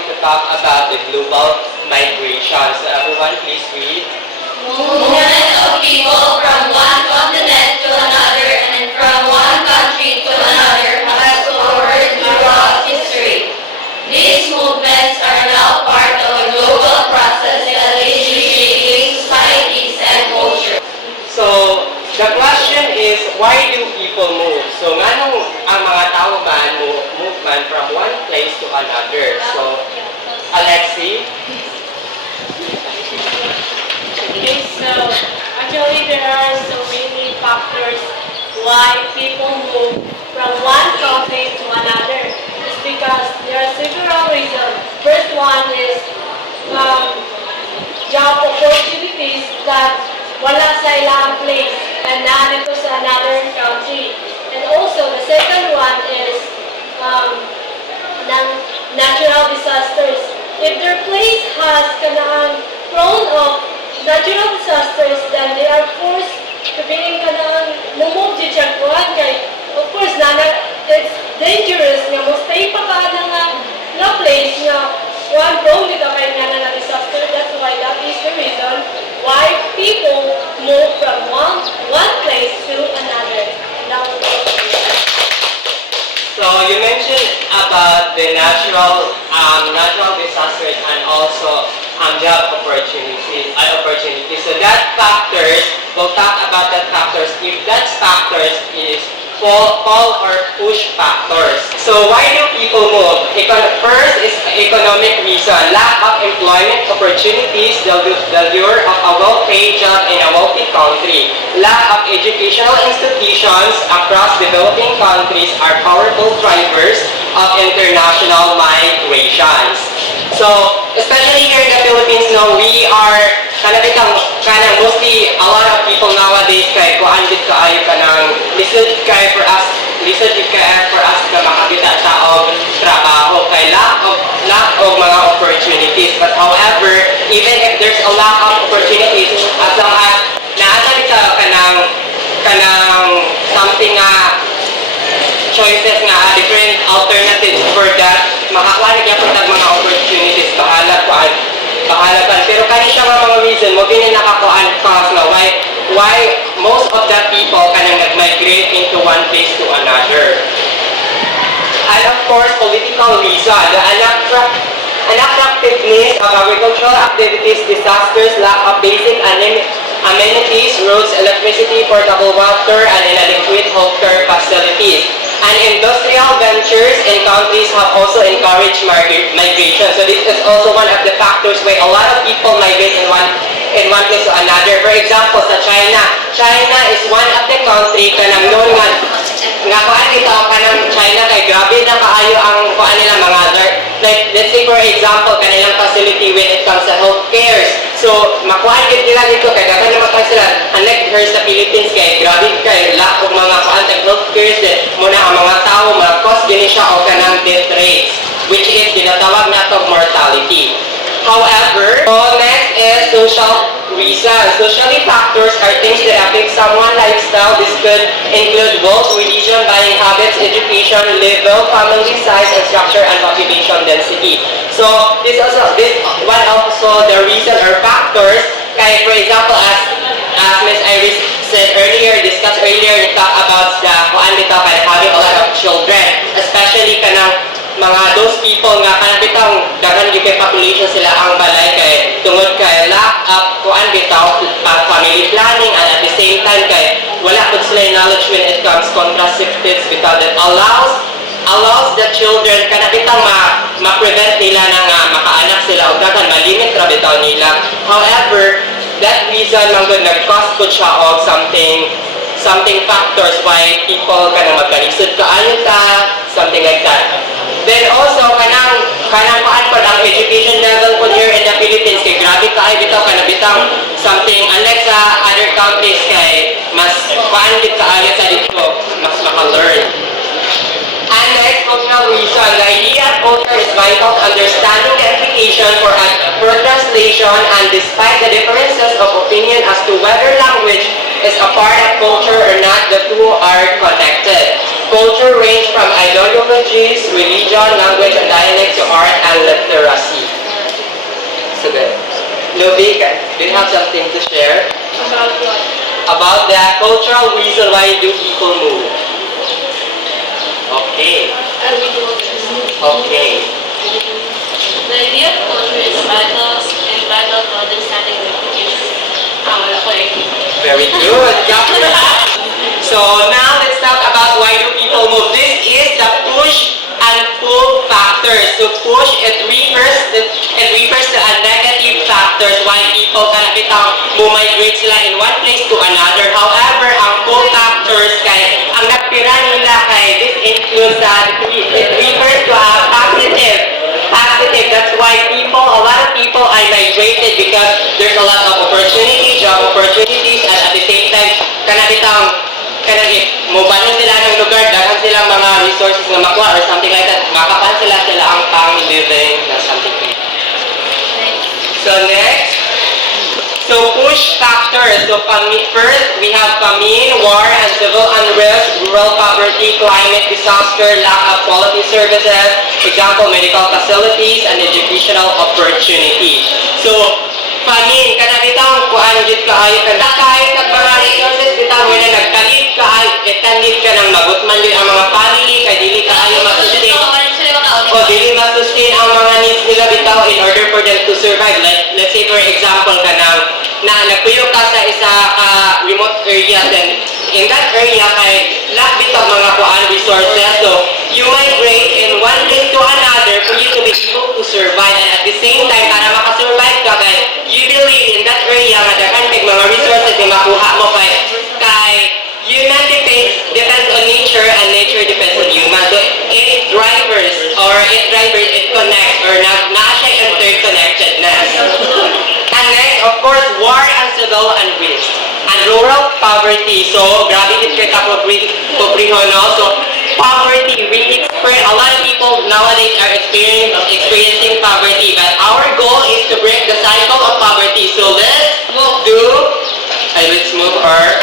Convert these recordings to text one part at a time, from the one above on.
going to talk about the global migration. So everyone, please read. Movement of people from one continent to another and from one country to another has occurred throughout history. These movements are now part of a global process that is reshaping societies and culture. So the question is, why do people move? So nganong ang mga tao ba move man from one place to another? So Alexi, Okay, so actually there are so many factors why people move from one country to another. It's because there are several reasons. First one is job opportunities that wala sa ilang place and nandito sa another country. And also the second one is natural disasters. If their place has kanang prone of natural disasters, then they are forced to be in kanang move di jagwan kay of course it's dangerous nga mo stay pa ka nga place nga one prone dito kay nga na disaster. That's why that is the reason why people move from one place to another. so you mentioned about the natural disasters and also job opportunities. So that factors, we'll talk about that factors. If that factors is pull or push factors. So why do people move? First is economic reason. Lack of employment opportunities, the lure of a well-paid job in a wealthy country. Lack of educational institutions across developing countries are powerful drivers of international migrations. So, especially here in the Philippines, we are mostly a lot of people nowadays kay kuandit kaayo kanang lisod kay for us ka makakita sa og trabaho kay lack of mga opportunities. But however, even if there's a lack of opportunities, as long as naatag ka kanang something nga choices nga different alternatives for that, makakuha na po mga opportunities, bahala pa. Pero kani siya mga reason mo din nakakuha cause na why most of the people kanang nag-migrate into one place to another. And of course, political reason. The unattractiveness of agricultural activities, disasters, lack of basic amenities, roads, electricity, portable water, and inadequate healthcare facilities. And industrial ventures in countries have also encouraged migration. So this is also one of the factors why a lot of people migrate in one place to another. For example, sa China is one of the country kanang noon nga kuan kita kanang China kay grabe na kaayo ang kuan nila mga like let's say for example kanilang facility when it comes to healthcare. So makuan gid nila dito kay daghan naman kay sila. Unlike here sa Philippines kay grabe kay lack of mga kuan sa healthcare muna ang mga tao ma-cause gini siya og kanang death rates which is ginatawag nato mortality. However, next is social reasons. Socially factors are things that affect someone's lifestyle. This could include wealth, religion, buying habits, education, level, family size, and structure, and population density. So this one also the reason or factors. Kaya for example, as Ms. Iris said earlier, discussed earlier, we talk about the having a lot of children, especially kanang mga those people nga kanang bitang daghan gyud kay population sila ang balay kay tungod kay lack of family planning, and at the same time kay wala pud sila knowledge when it comes contraceptives because it allows the children kana bitang ma-prevent nila na nga makaanak sila og daghan malimit ra bitaw nila. However, that reason man gud nag-cause pud siya og something factors why people kanang magkalisod kaayo ta, something like that. Then also kanang paan pod ang education level po here in the Philippines kay grabe kaayo bitaw kana bitang something unlike sa other countries kay mas paan gid kaayo sa dito mas maka-learn. And next, cultural reason. The idea of culture is vital to understanding the application for translation, and despite the differences of opinion as to whether language is a part of culture or not, the two are connected. Culture range from ideologies, religion, language, and dialect to art and literacy. So good. Luby, do you have something to share About what? about the cultural reason why do people move? Okay. Okay. The idea of culture is vital to understanding the community. Very good. So now let's talk about why do people move. This is the push and pull factors. So push, it refers to a negative factors why people can migrate sila in one place to another. However, ang pull factors kay ang nagpira nila kay this includes it refers to a positive. That's why a lot of people are migrated because there's a lot of opportunity, job opportunities, and at the same time, mubalan sila ng lugar, dahil silang mga resources na makuha or something like that, makapan sila ang pang-living na something. So next, push factors. So first, we have famine, war, and civil unrest, rural poverty, climate disaster, lack of quality services, example, medical facilities, and educational opportunity. So, famine, kanabitang kuan gid kaayo kahit ang mga resources bitaw mo na nagtalib ka ng magutman yun ang mga family kay dili kaayo masustain o dili masustain ang mga needs nila bitaw in order for them to survive. Let's say for example na nagpuyo ka sa isa remote area, then in that area kay lack bitaw mga kuan resources, so you migrate in one place to another for you to be able to survive, and at the same time para makasurvive ka kay you believe in that area nga daghan kay mga resources na makuha mo kay human depends on nature and nature depends on human. So it connects or naa siya interconnectedness. And next, of course, war and civil unrest and rural poverty. So grabe gid kay pobrehon no. So poverty really a lot of people nowadays are experiencing poverty, but our goal is to break the cycle of poverty. So let's move our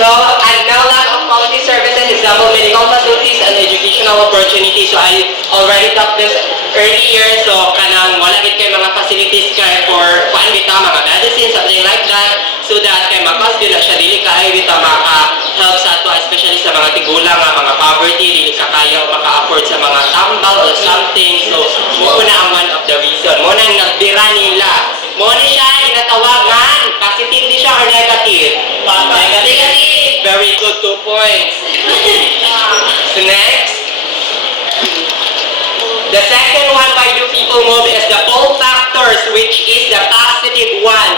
so and now lack of quality services, example medical facilities and educational opportunities. So I already talked this earlier. So kanang wala gid kay mga facilities kay for kuan bitaw mga medicine, something like that, so that kay makas gyud siya dili kaayo bitaw maka-help sa ato, especially sa mga tigulang nga mga poverty, dili ka kaya maka-afford sa mga tambal or something. So mo na ang one of the reason mo na nagbira nila mo na siya inatawagan positive siya or negative. Negative. Very good, 2 points. So next, the second one why do people move is the pull factors, which is the positive one.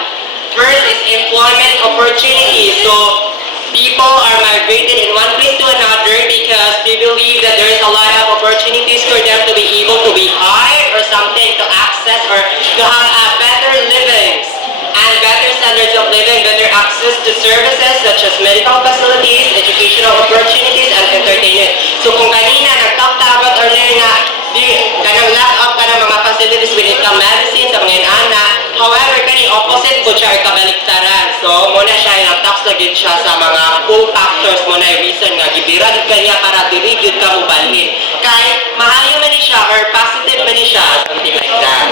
First is employment opportunities. So people are migrated in one place to another because they believe that there is a lot of opportunities for them to be able to be hired or something, to access or to have a better livings and better standards of living, better access to services such as medical facilities, educational opportunities, and entertainment. So kung kanina nagtaptabat or nga kanang lack of kanang mga facilities when it comes medicine sa mga inana, however kani opposite ko siya kabaliktaran. So muna siya nag-tax na gid siya sa mga pull factors mo na reason nga gibira gid kanya para diri gid ka mobalhin kay maayo man ni siya or positive man ni siya, something like that.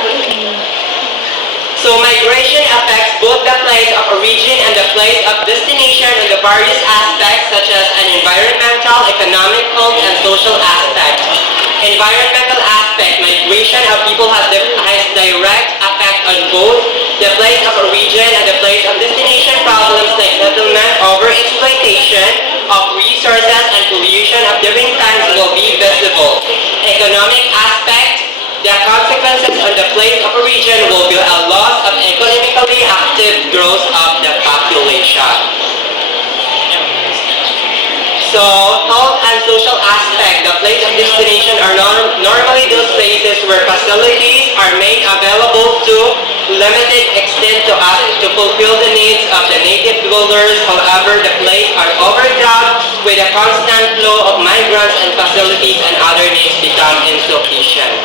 So migration affects both the place of origin and the place of destination in the various aspects such as an environmental, economical, and social aspect. Environmental aspect, migration of people has direct effect on both the place of origin and the place of destination. Problems like settlement, overexploitation of resources, and pollution of living times will be visible. Economic aspect, the consequences on the place of origin will be a loss of economically active growth of the population. So, health and social aspect, the place of destination are normally those places where facilities are made available to limited extent to fulfill the needs of the native dwellers. However, the place are overcrowded with a constant flow of migrants and facilities and other needs become insufficient.